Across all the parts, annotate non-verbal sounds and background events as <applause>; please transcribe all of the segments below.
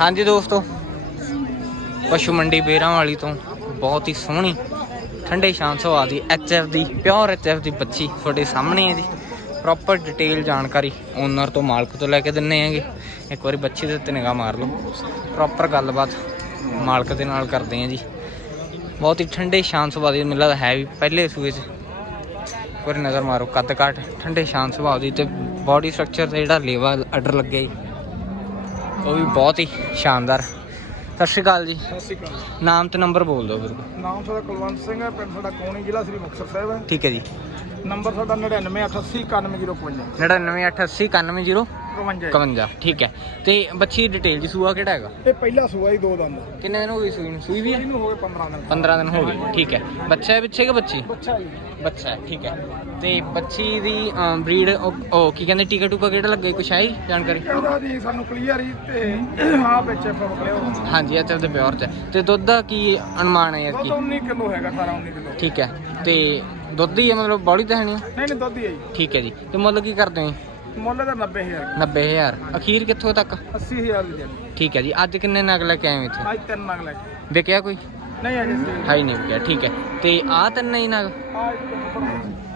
ਹਾਂਜੀ ਦੋਸਤੋ, ਪਸ਼ੂ ਮੰਡੀ ਬੇਰਾਂ ਵਾਲੀ ਤੋਂ ਬਹੁਤ ਹੀ ਸੋਹਣੀ, ਠੰਡੇ ਸ਼ਾਂਤ ਸੁਭਾਅ ਦੀ ਐਚਐਫ ਦੀ ਪਿਓਰ ਐਚਐਫ ਦੀ ਬੱਚੀ ਤੁਹਾਡੇ ਸਾਹਮਣੇ ਹੈ ਜੀ। ਪ੍ਰੋਪਰ ਡਿਟੇਲ ਜਾਣਕਾਰੀ ਓਨਰ ਤੋਂ ਮਾਲਕ ਤੋਂ ਲੈ ਕੇ ਦਿੰਨੇ ਹੈਗੇ। ਇੱਕ ਵਾਰੀ ਬੱਚੀ ਦੇ ਉੱਤੇ ਨਿਗਾਹ ਮਾਰ ਲਓ। ਪ੍ਰੋਪਰ ਗੱਲਬਾਤ ਮਾਲਕ ਦੇ ਨਾਲ ਕਰਦੇ ਹਾਂ ਜੀ। ਬਹੁਤ ਹੀ ਠੰਡੇ ਸ਼ਾਂਤ ਸੁਭਾਅ ਦੀ ਮਿਲਦਾ ਹੈ ਵੀ ਪਹਿਲੇ ਸੂਏ 'ਚ। ਇੱਕ ਵਾਰੀ ਨਜ਼ਰ ਮਾਰੋ ਕੱਦ ਕਾਠ ਠੰਡੇ ਸ਼ਾਂਤ ਸੁਭਾਅ ਦੀ ਤੇ ਬਾਡੀ ਸਟਰਕਚਰ ਤੇ ਜਿਹੜਾ ਲੇਵਾ ਆਰਡਰ ਲੱਗਿਆ ਜੀ। ਉਹ ਵੀ ਬਹੁਤ ਹੀ ਸ਼ਾਨਦਾਰ। ਸਤਿ ਸ਼੍ਰੀ ਅਕਾਲ ਜੀ। ਸਤਿ ਸ਼੍ਰੀ ਅਕਾਲ ਨਾਮ ਤੇ ਨੰਬਰ ਬੋਲ ਦਿਓ ਵੀਰ ਨਾਮ ਸਾਡਾ ਕੁਲਵੰਤ ਸਿੰਘ ਹੈ ਪਿੰਡ ਸਾਡਾ ਕੋਣੀ ਜ਼ਿਲ੍ਹਾ ਸ੍ਰੀ ਮੁਕਤਸਰ ਸਾਹਿਬ ਹੈ। ਠੀਕ ਹੈ ਜੀ। ਨੰਬਰ ਸਾਡਾ 9988911055 99889110 52 51 ਠੀਕ ਹੈ। ਤੇ ਬੱਚੀ ਡਿਟੇਲ ਜੀ ਸੂਆ ਕਿਹੜਾ ਹੈਗਾ? ਇਹ ਪਹਿਲਾ ਸੂਆ ਹੀ ਦੋ ਦੰਦ। ਕਿੰਨੇ ਦਿਨ ਹੋ ਗਏ ਸੂਈ ਨੂੰ? ਸੂਈ ਵੀ ਹੈ ਇਹਨੂੰ ਹੋ ਗਏ 15 ਦਿਨ। 15 ਦਿਨ ਹੋ ਗਏ ਠੀਕ ਹੈ। ਬੱਚਾ ਹੈ ਪਿੱਛੇ ਕਿ ਬੱਚੀ? ਬੱਚਾ ਜੀ। ਬੱਚਾ ਹੈ ਠੀਕ ਹੈ। ਤੇ ਬੱਚੀ ਦੀ ਬਰੀਡ ਉਹ ਕੀ ਕਹਿੰਦੇ ਟੀਕਾ ਟੂਕਾ ਕਿਹੜਾ ਲੱਗੇ? ਕੁਛ ਹੈ ਜੀ ਜਾਣਕਾਰੀ? ਜੀ ਸਾਨੂੰ ਕਲੀਅਰ ਹੀ ਤੇ <coughs> ਆ ਵਿੱਚ ਉਹ ਹਾਂਜੀ ਇਹ ਤੇ ਪਿਓਰ ਚ ਹੈ। ਤੇ ਦੁੱਧ ਦਾ ਕੀ ਅਨੁਮਾਨ ਹੈ ਯਾਰ ਦੁੱਧ ਕੀ 19 ਕਿਲੋ ਹੈਗਾ 18 19 ਕਿਲੋ। ਠੀਕ ਹੈ। ਤੇ ਦੁੱਧ ਹੀ ਹੈ ਮਤਲਬ ਬੋਲੀ ਤਾਂ ਹੈ ਨਹੀਂ? ਨਹੀਂ ਨਹੀਂ ਦੁੱਧ ਹੀ ਹੈ ਜੀ। ਠੀਕ ਹੈ ਜੀ। ਤੇ ਮੁੱਲ ਕੀ ਕਰਦੇ ਹੋ ਮੁੱਲ ਦਾ 90000 90000 ਅਖੀਰ ਕਿੱਥੋਂ ਤੱਕ? 80000 ਦੀ ਦੇਣੀ ਠੀਕ ਹੈ ਜੀ। ਅੱਜ ਕਿੰਨੇ ਨਗ ਲੈ ਕੇ ਆਏ ਹੋ ਇੱਥੇ? ਅੱਜ ਤਿੰਨ ਨਗ ਲੈ ਕੇ ਵਿਕਿਆ ਕੋਈ? ਨਹੀਂ ਅਜੇ ਸੀ ਹੈ ਹੀ ਨਹੀਂ ਵਿਕਿਆ। ਠੀਕ ਹੈ। ਤੇ ਆਹ ਤਿੰਨ ਹੀ ਨਗ? ਆ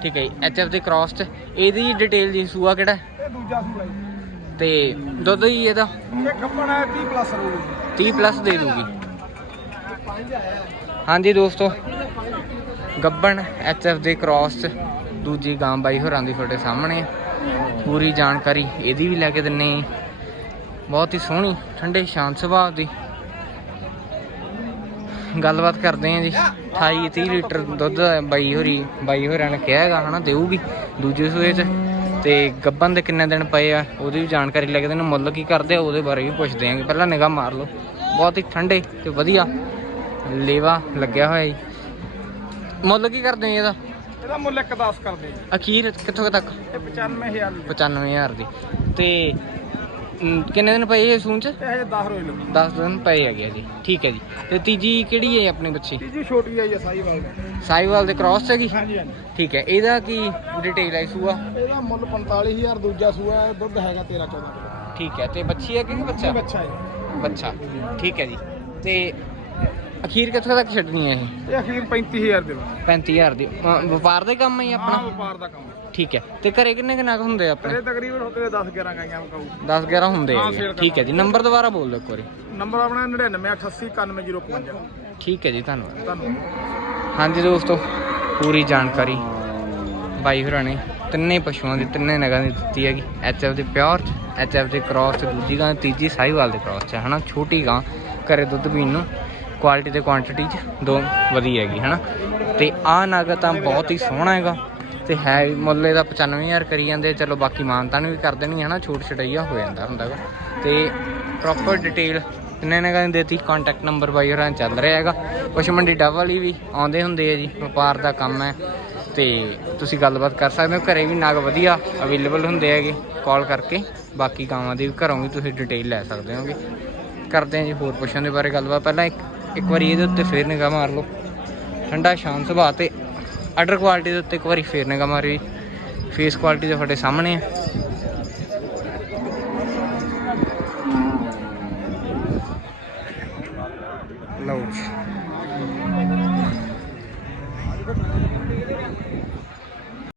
ਠੀਕ ਹੈ ਜੀ। ਐਚਐਫ ਦੇ ਕ੍ਰਾਸ ਚ ਇਹਦੀ ਡਿਟੇਲ ਜੀ ਸੂਆ ਕਿਹੜਾ? ਹੈ? ਇਹ ਦੂਜਾ ਸੂਆ ਜੀ। ਤੇ ਦੁੱਧ ਹੀ ਇਹਦਾ? ਇਹ ਕੱਪਣ ਹੈ 30 ਪਲੱਸ ਰਹੂਗੀ 30 ਪਲੱਸ ਦੇ ਦੂਗੀ ਹਾਂਜੀ ਦੋਸਤੋ। ਗੱਬਣ ਐਚਐਫ ਦੇ ਕ੍ਰਾਸ ਦੂਜੀ ਗਾਂ ਬਾਈ ਹੋਰਾਂ ਦੀ ਤੁਹਾਡੇ ਸਾਹਮਣੇ। ਪੂਰੀ ਜਾਣਕਾਰੀ ਇਹਦੀ ਵੀ ਲੈ ਕੇ ਦਿੰਨੇ ਜੀ। ਬਹੁਤ ਹੀ ਸੋਹਣੀ, ਠੰਡੇ, ਸ਼ਾਂਤ ਸੁਭਾਅ ਦੀ। ਗੱਲਬਾਤ ਕਰਦੇ ਹਾਂ ਜੀ। 28 30 ਲੀਟਰ ਦੁੱਧ ਬਾਈ ਹੋਰੀ, ਬਾਈ ਹੋਰਾਂ ਨੇ ਕਿਹਾ ਹੈਗਾ, ਹਨਾ, ਦੇਊਗੀ ਦੂਜੇ ਸੂਏ 'ਚ। ਤੇ ਗੱਬਨ ਦੇ ਕਿੰਨੇ ਦਿਨ ਪਏ ਆ, ਉਹਦੀ ਵੀ ਜਾਣਕਾਰੀ ਲੈ ਕੇ ਦਿੰਦੇ ਮੁੱਲ ਕੀ ਕਰਦੇ ਆ, ਉਹਦੇ ਬਾਰੇ ਵੀ ਪੁੱਛਦੇ ਆਂਗੇ ਪਹਿਲਾਂ ਨਿਗਾਹ ਮਾਰ ਲਓ। ਬਹੁਤ ਹੀ ਠੰਡੇ ਤੇ ਵਧੀਆ ਲੇਵਾ ਲੱਗਿਆ ਹੋਇਆ ਜੀ। ਮੁੱਲ ਕੀ ਕਰਦੇ ਆ ਇਹਦਾ? ਇਹਦਾ ਮੁੱਲ 110 ਕਰਦੇ ਜੀ। ਅਖੀਰ ਕਿੱਥੋਂ ਕੁ ਤੱਕ? ਇਹ 95000 ਦੀ। 95000 ਦੀ। ਤੇ ਕਿੰਨੇ ਦਿਨ ਪਏ ਇਹ ਸੂਣ 'ਚ? ਇਹ ਹਜੇ 10 ਰੋਜ਼ ਲੱਗੀ 10 ਦਿਨ ਪਏ ਹੈਗੇ ਆ ਜੀ। ਠੀਕ ਹੈ ਜੀ। ਤੇ ਤੀਜੀ ਕਿਹੜੀ ਹੈ ਆਪਣੀ ਬੱਚੀ? ਤੀਜੀ ਛੋਟੀ ਆਈ ਹੈ ਸਾਈਵਾਲ ਦੀ। ਸਾਈਵਾਲ ਦੇ ਕ੍ਰਾਸ ਹੈਗੀ? ਹਾਂਜੀ ਹਾਂਜੀ। ਠੀਕ ਹੈ। ਇਹਦਾ ਕੀ ਡਿਟੇਲ ਹੈ ਸੂਆ? ਇਹਦਾ ਮੁੱਲ 45000 ਦੂਜਾ ਸੂਆ ਹੈ ਦੁੱਧ ਹੈਗਾ 13 14 ਠੀਕ ਹੈ। ਤੇ ਬੱਚੀ ਹੈ ਕਿ ਬੱਚਾ? ਬੱਚਾ ਹੈ। ਬੱਚਾ। ਠੀਕ ਹੈ ਜੀ। ਤੇ ਅਖੀਰ ਕਿੱਥੋਂ ਤੱਕ ਛੱਡਣੀ ਹੈ ਇਹ? ਇਹ ਅਖੀਰ 35000 ਦੇ ਵਾ 35000 ਦੀ। ਵਪਾਰ ਦਾ ਹੀ ਕੰਮ ਹੈ ਜੀ ਹਾਂ ਆਪਣਾ ਵਪਾਰ ਦਾ ਕੰਮ ਹੈ। ਠੀਕ ਹੈ। ਤੇ ਘਰੇ ਕਿੰਨੇ ਕਿੰਨਾ ਹੁੰਦੇ ਆ ਆਪਣੇ? ਤਕਰੀਬਨ ਹੁੰਦੇ 10 11 ਗਾਈਆਂ ਮਕਾਊ 10 11 ਹੁੰਦੇ ਹਾਂ, ਸੇਲ ਠੀਕ ਹੈ ਜੀ। ਨੰਬਰ ਦੁਬਾਰਾ ਬੋਲ ਦਿਓ ਇੱਕ ਵਾਰੀ। ਨੰਬਰ ਆਪਣਾ 9988911055 ਠੀਕ ਹੈ ਜੀ ਧੰਨਵਾਦ। ਧੰਨਵਾਦ। ਹਾਂਜੀ ਦੋਸਤੋ ਪੂਰੀ ਜਾਣਕਾਰੀ ਬਾਈ ਹੋਰਾਂ ਨੇ ਤਿੰਨੇ ਪਸ਼ੂਆਂ ਦੀ ਤਿੰਨੇ ਨਗਾਂ ਦੀ ਦਿੱਤੀ ਹੈਗੀ। ਐਚਐਫ ਦੇ ਪਿਓਰ ਐਚਐਫ ਦੇ ਕ੍ਰਾਸ ਤੇ ਦੂਜੀ ਗਾਂ ਤੀਜੀ ਸਾਈਵਾਲ ਦੇ ਕ੍ਰਾਸ ਚ ਹਨਾ? ਛੋਟੀ ਗਾਂ ਘਰੇ ਦੁੱਧ ਪੀਣ ਨੂੰ। ਕੁਆਲਿਟੀ ਤੇ ਕੁਆਂਟੀਟੀ ਚ ਦੋ ਵਧੀਆ ਹੈਗੀ, ਹਨਾ? ਤੇ ਆਹ ਨਗ ਤਾਂ ਬਹੁਤ ਹੀ ਸੋਹਣਾ ਹੈਗਾ। ਤੇ ਹੈ ਵੀ ਮੁੱਲ ਇਹਦਾ 95000 ਕਰੀ ਜਾਂਦੇ, ਚਲੋ ਬਾਕੀ ਮਾਨਤਾ ਨੂੰ ਵੀ ਕਰ ਦੇਣੀ ਹਨਾ? ਛੋਟ ਛੜਈਆ ਹੋ ਜਾਂਦਾ ਹੁੰਦਾ ਗਾ। ਤੇ ਪ੍ਰੋਪਰ ਡਿਟੇਲ ਕਿੰਨੇ ਨਗਾਂ ਦੀ ਦੇਤੀ? ਕੰਟੈਕਟ ਨੰਬਰ ਬਾਈ ਹੋਰਾਂ ਦਾ ਚੱਲ ਰਿਹਾ ਹੈਗਾ। ਕੁਛ ਮੰਡੀ ਡੱਬ ਵਾਲੀ ਵੀ ਆਉਂਦੇ ਹੁੰਦੇ ਆ ਜੀ, ਵਪਾਰ ਦਾ ਕੰਮ ਹੈ। ਤੇ ਤੁਸੀਂ ਗੱਲਬਾਤ ਕਰ ਸਕਦੇ ਹੋ, ਘਰੇ ਵੀ ਨਗ ਵਧੀਆ ਅਵੇਲੇਬਲ ਹੁੰਦੇ ਹੈਗੇ। ਕਾਲ ਕਰਕੇ ਬਾਕੀ ਗਾਵਾਂ ਦੀ ਘਰੋਂ ਵੀ ਤੁਸੀਂ ਡਿਟੇਲ ਲੈ ਸਕਦੇ ਹੋਗੇ। ਕਰਦੇ ਹਾਂ ਜੀ ਹੋਰ ਪੁੱਛਣ ਦੇ ਬਾਰੇ ਗੱਲਬਾਤ। ਪਹਿਲਾਂ ਇੱਕ ਇੱਕ ਵਾਰੀ ਇਹਦੇ ਉੱਤੇ ਫੇਰ ਨਿਗਾਹ ਮਾਰ ਲਓ। ਠੰਡਾ, ਸ਼ਾਂਤ ਸੁਭਾਅ ਤੇ ਆਰਡਰ ਕੁਆਲਿਟੀ ਦੇ ਉੱਤੇ ਇੱਕ ਵਾਰੀ ਫੇਰ ਨਿਗਾਹ ਮਾਰੀ ਫੇਸ ਕੁਆਲਿਟੀ ਤੇ ਤੁਹਾਡੇ ਸਾਹਮਣੇ ਹੈ ਲਓ